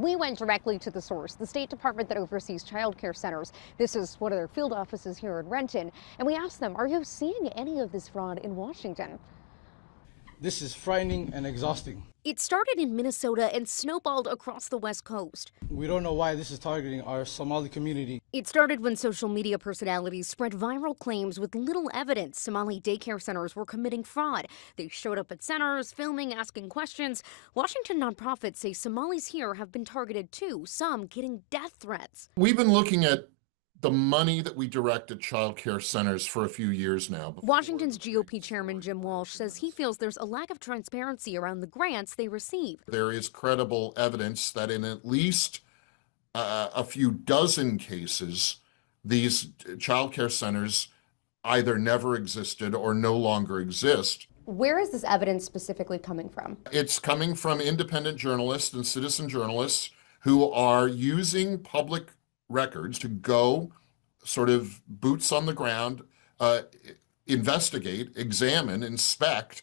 We went directly to the source, the state department that oversees child care centers. This is one of their field offices here in Renton. And we asked them, are you seeing any of this fraud in Washington? This is frightening and exhausting. It started in Minnesota and snowballed across the West Coast. We don't know why this is targeting our Somali community. It started when social media personalities spread viral claims with little evidence Somali daycare centers were committing fraud. They showed up at centers, filming, asking questions. Washington nonprofits say Somalis here have been targeted too, some getting death threats. We've been looking at the money that we direct at child care centers for a few years now. Washington's GOP chairman Jim Walsh says he feels there's a lack of transparency around the grants they receive. There is credible evidence that in at least a few dozen cases, these child care centers either never existed or no longer exist. Where is this evidence specifically coming from? It's coming from independent journalists and citizen journalists who are using public records to go sort of boots on the ground, investigate, examine, inspect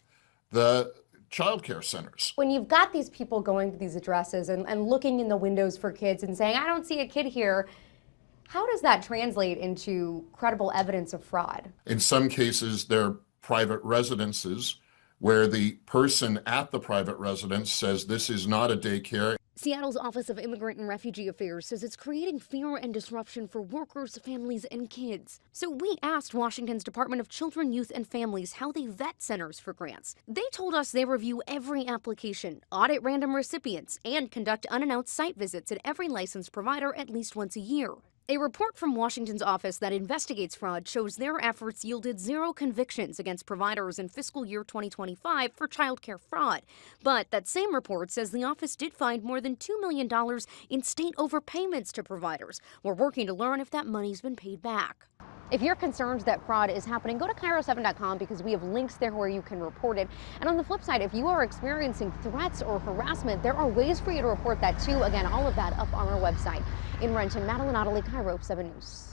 the child care centers. When you've got these people going to these addresses and looking in the windows for kids and saying, I don't see a kid here, how does that translate into credible evidence of fraud? In some cases, they're private residences where the person at the private residence says this is not a daycare. Seattle's Office of Immigrant and Refugee Affairs says it's creating fear and disruption for workers, families, and kids. So we asked Washington's Department of Children, Youth, and Families how they vet centers for grants. They told us they review every application, audit random recipients, and conduct unannounced site visits at every licensed provider at least once a year. A report from Washington's office that investigates fraud shows their efforts yielded 0 convictions against providers in fiscal year 2025 for childcare fraud. But that same report says the office did find more than $2 million in state overpayments to providers. We're working to learn if that money's been paid back. If you're concerned that fraud is happening, go to KIRO7.com because we have links there where you can report it. And on the flip side, if you are experiencing threats or harassment, there are ways for you to report that too. Again, all of that up on our website. In Renton, Madeline Ottley, KIRO 7 News.